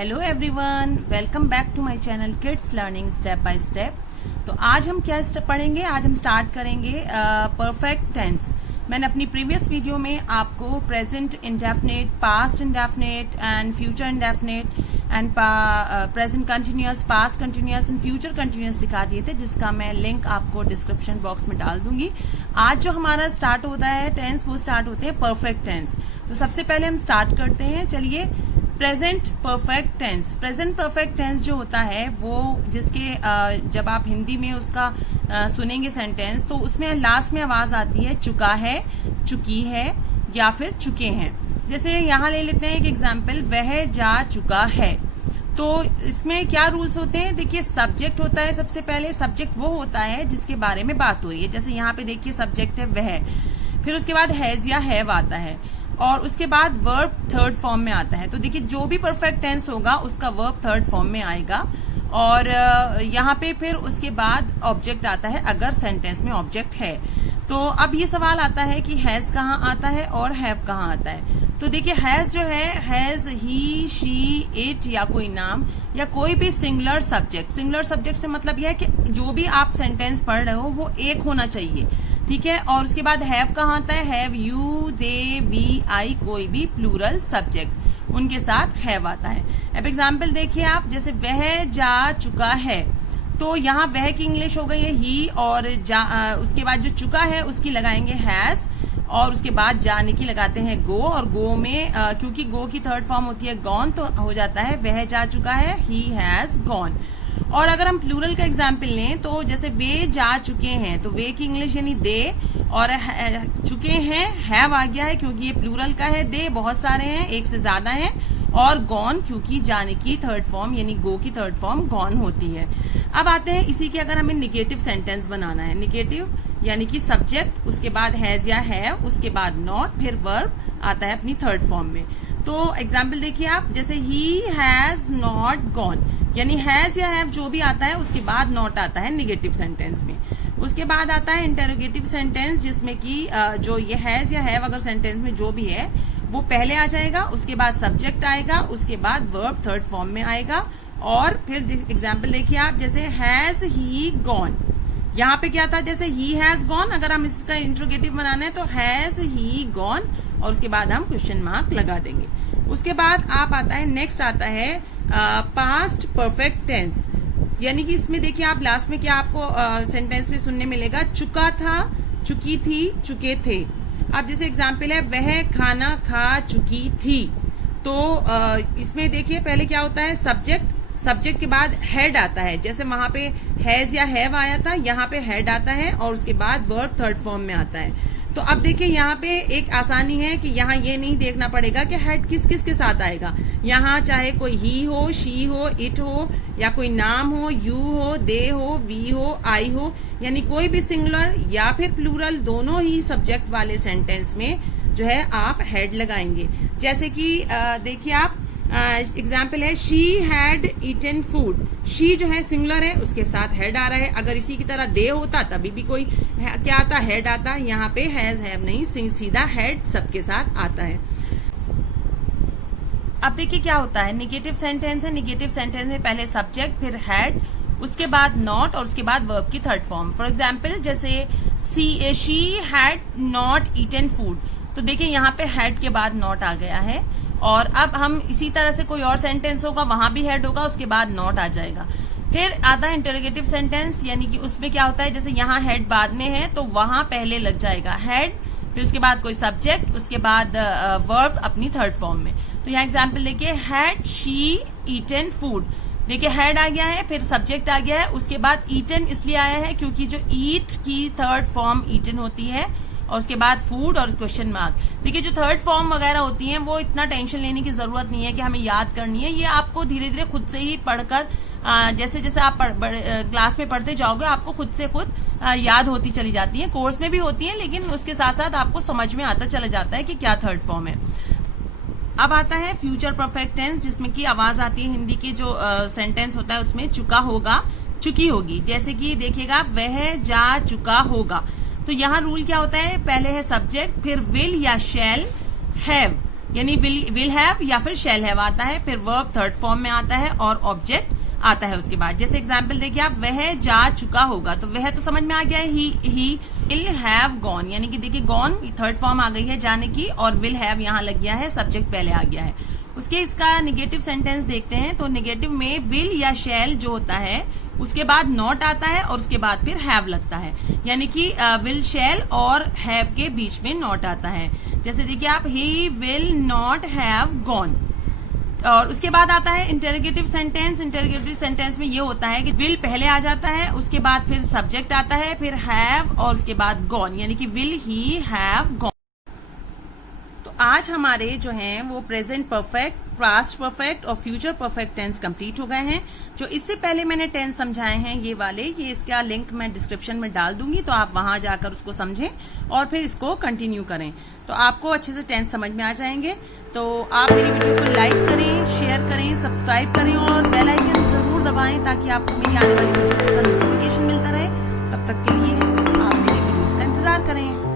Hello everyone, welcome back to my channel kids learning step by step. तो आज हम क्या पढ़ेंगे? आज हम स्टार्ट करेंगे परफेक्ट टेंस। मैंने अपनी प्रीवियस वीडियो में आपको present indefinite, past indefinite and future indefinite and present continuous, past continuous and future continuous सिखा दिए थे, जिसका मैं लिंक आपको डिस्क्रिप्शन बॉक्स में डाल दूंगी। आज जो हमारा स्टार्ट होता है टेंस, वो स्टार्ट होते हैं परफेक्ट टेंस। तो सबसे पहले हम स्टार्ट करते हैं, चलिए। Present perfect tense. Present perfect tense जो होता है वो जिसके जब आप हिंदी में उसका सुनेंगे सेंटेंस, तो उसमें लास्ट में आवाज आती है चुका है, चुकी है या फिर चुके हैं। जैसे यहाँ ले लेते हैं एक एग्जाम्पल, वह जा चुका है। तो इसमें क्या रूल्स होते हैं? देखिए, सब्जेक्ट होता है सबसे पहले। सब्जेक्ट वो होता है जिसके बारे में बात हो रही है। जैसे यहाँ पे देखिए सब्जेक्ट है वह, फिर उसके बाद हैज या हैव आता है, और उसके बाद वर्ब थर्ड फॉर्म में आता है। तो देखिए, जो भी परफेक्ट टेंस होगा उसका वर्ब थर्ड फॉर्म में आएगा, और यहाँ पे फिर उसके बाद ऑब्जेक्ट आता है अगर सेंटेंस में ऑब्जेक्ट है। तो अब ये सवाल आता है कि हैज कहाँ आता है और हैव कहाँ आता है। तो देखिए, हैज जो है, हैज ही, शी, इट या कोई नाम या कोई भी सिंगुलर सब्जेक्ट। सिंगुलर सब्जेक्ट से मतलब यह है कि जो भी आप सेंटेंस पढ़ रहे हो वो एक होना चाहिए, ठीक है। और उसके बाद हैव कहाँ आता है? हैव यू, दे, वी, आई, कोई भी प्लूरल सब्जेक्ट, उनके साथ हैव आता है। अब एग्जाम्पल देखिए आप, जैसे वह जा चुका है, तो यहाँ वह की इंग्लिश हो गई है ही, और उसके बाद जो चुका है उसकी लगाएंगे हैज, और उसके बाद जाने की लगाते हैं गो, और गो में क्योंकि गो की थर्ड फॉर्म होती है गॉन, तो हो जाता है वह जा चुका है, ही हैज गॉन। और अगर हम प्लूरल का एग्जाम्पल लें, तो जैसे वे जा चुके हैं, तो वे की इंग्लिश यानी दे, और चुके हैं हैव आ गया है क्योंकि ये प्लूरल का है। दे बहुत सारे हैं, एक से ज्यादा हैं, और गॉन क्योंकि जाने की थर्ड फॉर्म यानी गो की थर्ड फॉर्म गॉन होती है। अब आते हैं इसी के, अगर हमें निगेटिव सेंटेंस बनाना है, निगेटिव यानी कि सब्जेक्ट, उसके बाद हैज या हैव, उसके बाद नॉट, फिर वर्ब आता है अपनी थर्ड फॉर्म में। तो एग्जाम्पल देखिए आप, जैसे ही हैज नॉट गॉन, यानी हैज या हैव जो भी आता है उसके बाद नॉट आता है निगेटिव सेंटेंस में। उसके बाद आता है इंटेरोगेटिव सेंटेंस, जिसमें कि जो ये हैज या हैव अगर सेंटेंस में जो भी है वो पहले आ जाएगा, उसके बाद सब्जेक्ट आएगा, उसके बाद वर्ब थर्ड फॉर्म में आएगा। और फिर एग्जाम्पल देखिए आप, जैसे हैज ही गॉन, यहाँ पे क्या था? जैसे ही हैज गॉन, अगर हम इसका इंट्रोगेटिव बनाना है तो हैज ही गॉन, और उसके बाद हम क्वेश्चन मार्क लगा देंगे। उसके बाद आप आता है, नेक्स्ट आता है पास्ट परफेक्ट टेंस, यानी कि इसमें देखिए आप लास्ट में क्या आपको सेंटेंस में सुनने मिलेगा, चुका था, चुकी थी, चुके थे। अब जैसे एग्जाम्पल है, वह खाना खा चुकी थी, तो इसमें देखिए पहले क्या होता है? सब्जेक्ट, सब्जेक्ट के बाद हेड आता है। जैसे वहां पे हैज या हैव आया था, यहाँ पे हेड आता है, और उसके बाद वर्ब थर्ड फॉर्म में आता है। तो अब देखिए यहाँ पे एक आसानी है कि यहाँ ये नहीं देखना पड़ेगा कि हेड किस किस के साथ आएगा। यहाँ चाहे कोई ही हो, शी हो, इट हो, या कोई नाम हो, यू हो, दे हो, वी हो, आई हो, यानी कोई भी सिंगुलर या फिर प्लूरल दोनों ही सब्जेक्ट वाले सेंटेंस में जो है आप हेड लगाएंगे। जैसे कि देखिए आप, एग्जाम्पल है, she had eaten food. She जो है सिंगुलर है, उसके साथ हेड आ रहा है। अगर इसी की तरह दे होता तभी भी कोई क्या आता? हेड आता। यहाँ पे हैज हैव नहीं, सीधा हेड सबके साथ आता है। अब देखिए क्या होता है, निगेटिव सेंटेंस है। निगेटिव सेंटेंस में पहले सब्जेक्ट, फिर हेड, उसके बाद नॉट, और उसके बाद वर्ब की थर्ड फॉर्म। फॉर एग्जाम्पल, जैसे she had not eaten food, तो देखिए यहाँ पे हेड के बाद नॉट आ गया है। और अब हम इसी तरह से कोई और सेंटेंस होगा, वहां भी हेड होगा, उसके बाद नॉट आ जाएगा। फिर आता है इंटरोगेटिव सेंटेंस, यानी कि उसमें क्या होता है, जैसे यहाँ हेड बाद में है तो वहां पहले लग जाएगा हेड, फिर उसके बाद कोई सब्जेक्ट, उसके बाद वर्ब अपनी थर्ड फॉर्म में। तो यहाँ एग्जाम्पल देखिए, हैड शी ईटन फूड, देखिए हेड आ गया है, फिर सब्जेक्ट आ गया है, उसके बाद ईटन इसलिए आया है क्योंकि जो ईट की थर्ड फॉर्म ईटन होती है, और उसके बाद फूड और क्वेश्चन मार्क। देखिए, जो थर्ड फॉर्म वगैरह होती हैं वो इतना टेंशन लेने की जरूरत नहीं है कि हमें याद करनी है। ये आपको धीरे धीरे खुद से ही पढ़कर, जैसे जैसे आप क्लास में पढ़ते जाओगे, आपको खुद से खुद याद होती चली जाती है। कोर्स में भी होती है, लेकिन उसके साथ साथ आपको समझ में आता चला जाता है कि क्या थर्ड फॉर्म है। अब आता है फ्यूचर परफेक्ट टेंस, जिसमें की आवाज आती है हिंदी की जो सेंटेंस होता है उसमें, चुका होगा, चुकी होगी। जैसे कि देखिएगा, वह जा चुका होगा, तो यहाँ रूल क्या होता है, पहले है सब्जेक्ट, फिर विल या शैल, हैव, यानी विल हैव या फिर शैल हैव आता है, फिर वर्ब थर्ड फॉर्म में आता है और ऑब्जेक्ट आता है उसके बाद। जैसे एग्जाम्पल देखिए आप, वह जा चुका होगा, तो वह तो समझ में आ गया है, ही विल हैव गॉन, यानी कि देखिए गॉन थर्ड फॉर्म आ गई है जाने की, और विल हैव यहाँ लग गया है, सब्जेक्ट पहले आ गया है। उसके इसका निगेटिव सेंटेंस देखते हैं, तो निगेटिव में विल या शैल जो होता है उसके बाद नॉट आता है और उसके बाद फिर हैव लगता है, यानी कि विल शैल और हैव के बीच में नॉट आता है। जैसे देखिए आप, he will not have gone, और उसके बाद आता है इंटरोगेटिव सेंटेंस। इंटरोगेटिव सेंटेंस में ये होता है कि विल पहले आ जाता है, उसके बाद फिर सब्जेक्ट आता है, फिर हैव और उसके बाद गॉन, यानी कि विल ही हैव गॉन। तो आज हमारे जो हैं वो प्रेजेंट परफेक्ट, पास्ट परफेक्ट और फ्यूचर परफेक्ट टेंस कंप्लीट हो गए हैं। जो इससे पहले मैंने टेंस समझाए हैं ये वाले, ये इसका लिंक मैं डिस्क्रिप्शन में डाल दूंगी, तो आप वहां जाकर उसको समझें और फिर इसको कंटिन्यू करें, तो आपको अच्छे से टेंस समझ में आ जाएंगे। तो आप मेरी वीडियो को लाइक करें, शेयर करें, सब्सक्राइब करें और बेल आइकन जरूर दबाएं ताकि आपको मेरी आने वाली वीडियोस का नोटिफिकेशन मिलता रहे। तब तक के लिए आप मेरी वीडियोस का इंतजार करें।